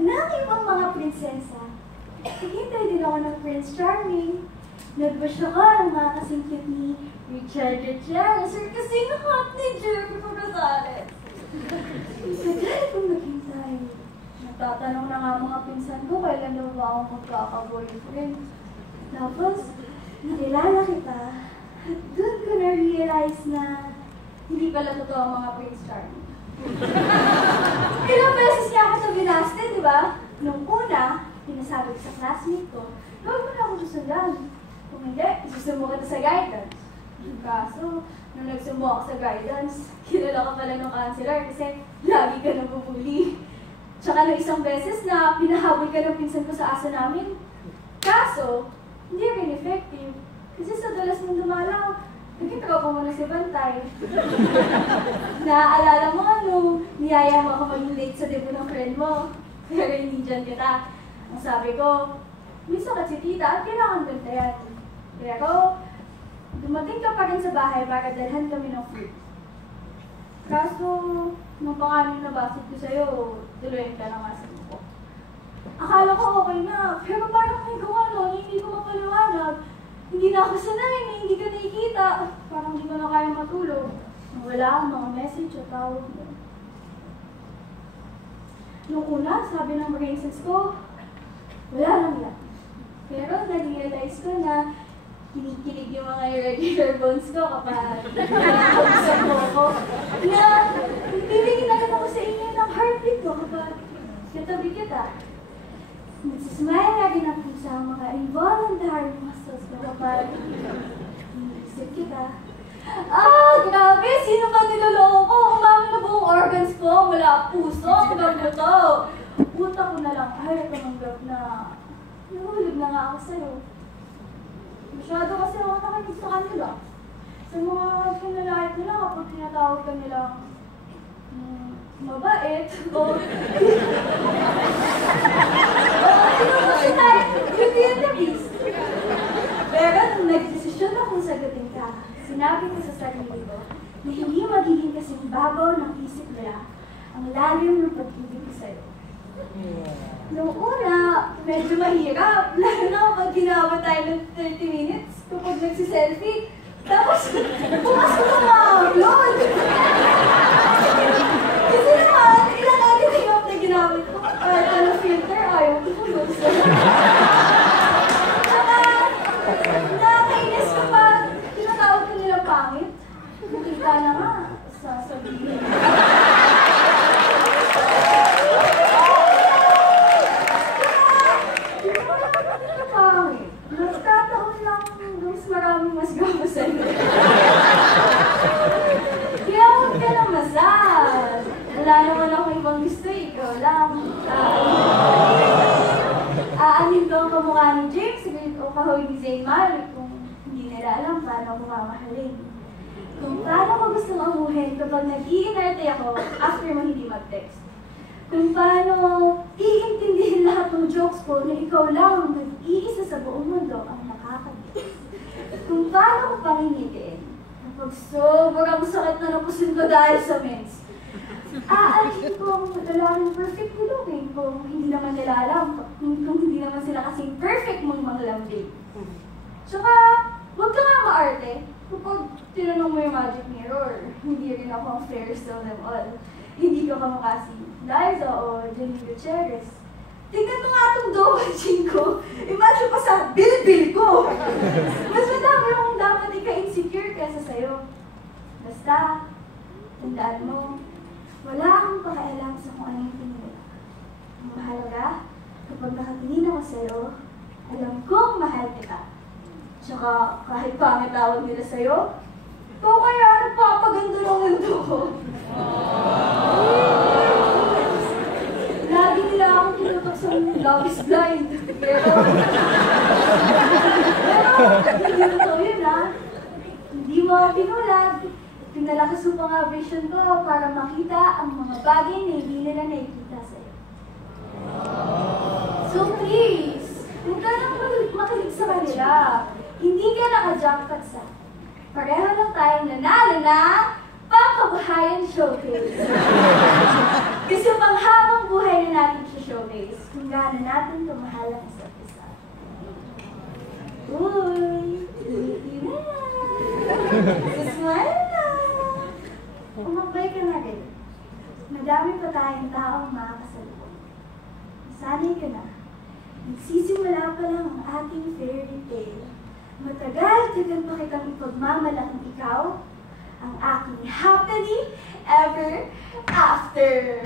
ng ibang mga prinsesa, naghintay din ako ng Prince Charming. Nag-wish ako ng mga kasing cute ni Richard Gutierrez or kasing hot ni Jeremy Rosales. Nagdali kong naghintay. Nagtatanong na nga mga pinsan ko kailan daw ba ako magkaka-boyfriend. Tapos, nakilala kita at doon ko na-realize na hindi pala totoo ang mga Prince Charming. Ilang beses niya ako sa binaste, di ba? Nung una, pinasabi ko sa classmate ko, huwag mo na ako susundan. Kung hindi, isusumo kita sa guidance. Kaso, nung nagsumo ako sa guidance, kilala ka pala ng counselor kasi lagi ka nabubuli. Tsaka nung isang beses na pinahabol ka ng pinsan ko sa aso namin. Kaso, hindi rin effective. Kasi sa dalas mong dumalaw, nagkitraw ko muna si Bantay. Naaalala mo ano, niyaya mo ako mag-late sa debut ng friend mo. Pero hindi dyan kita. Ang sabi ko, may sakit si tita at kailangan bantayan. Pero, dumating ka pa rin sa bahay para dalhan kami ng fruit. Kaso, nung pangalan na basit ko sa'yo, tuluyan ka na nga sa buko. Akala ko okay na, pero parang may gawa hindi ko mapaliwanag. Hindi na ako sanay, hindi ka nakikita. Parang hindi ko na kaya matulog. Wala ang mga message o tawag mo. Nung una, sabi ng braces ko, wala lang yan. Pero nag-realize ko na kinikilig yung mga irregular bones ko kapag nakakausap mo ako. Na bibigyan na lang ako sa inyo ng heartbeat ko kapag katabi kita. Nagsismile na din ako sa mga involuntary muscles ko kapag inisip kita. Grabe! Sino ba niloloko? Umami na buong organs ko mula puso hanggang buto. Puta ko na lang ay tumanggap na nahulog na nga ako sa'yo. Masyado kasi ako nakinig sa kanila. Sa mga pinalait nila kapag tinatawag ka nilang mabait o beauty and the beast. Pero nung nagdesisyon akong sagutin ka, sinabi ko sa sarili ko na hindi magiging kasing babaw ng isip nila ang lalim ng pag-ibig ko sa'yo. Noong una, medyo mahirap. Lalo na kapag ginawa tayo ng 30 minutes kapag nagsiselfie. Tapos, bukas ko na ma-upload. Kasi naman, ilang editing na ginamit ko. Kahit anong filter, ayaw ko tulog. Saka, nakakainis kapag tinatawag ko nila pangit. Nakita na nga, sasabihin. Nagkataon lang mas maraming mas gama sa'yo. Kaya huwag ka na masal. Wala naman akong ibang gusto, ikaw lang. Aanin ko ang kamukha ni James o kahoy ni Zayn Malik kung hindi nila alam paano ako mamahalin. Kung paano ko gustong amuhin kapag nag-iinarte ako after mo hindi mag-text. Kung paano iintindihin lahat ng jokes ko na ikaw lang ang nag-iisa sa buong mundo ang nakakagigis. Kung paano ko pangingitiin kapag sobrang sakit na napusin ko dahil sa mens. Aalihin ko ang lalaki perfect looking kung hindi naman nila alam, kung hindi naman sila kasing perfect mong mga lambing. Tsaka, huwag ka nga maarte kapag tinanong mo yung magic mirror. Hindi rin ako ang fairest of them all. Hindi ko kamukha si Liza o Jenny Gutierrez. Tingnan mo nga itong double-chin ko. Imagine pa sa bil-bil ko. Mas madami akong dapat ika-insecure kaysa sa'yo. Basta, tandaan mo, wala akong pakialam sa kung ano yung tingin. Ang mahalaga, kapag nakatingin ako sa'yo, alam kong mahal kita. Tsaka kahit pangit tawag nila sa'yo, ikaw kaya nagpapaganda ng mundo ko. Lagi nila akong tinutok sa Love is Blind. Pero hindi totoo yun, ha? Hindi mo ako pinulag. Pinalakas mo pa nga vision ko para makita ang mga bagay na hindi nila nakikita sa'yo. So please, huwag ka nang makinig sa kanila. Hindi ka naka-jump cut sa. Pareho lang tayong nanalo na Pangkabuhayan Showcase. Kasi panghabang buhay na natin siya showcase kung gaano natin kamahal ang isa't isa. Uy! Uwi na! Smile na! Umakbay ka na rin. Madami pa tayong taong makakasalubong. Sanay ka na. Nagsisimula pa lang ang ating fairy tale. Matagal-tagal pa kitang ipagmamalaking ikaw, ang aking happily ever after.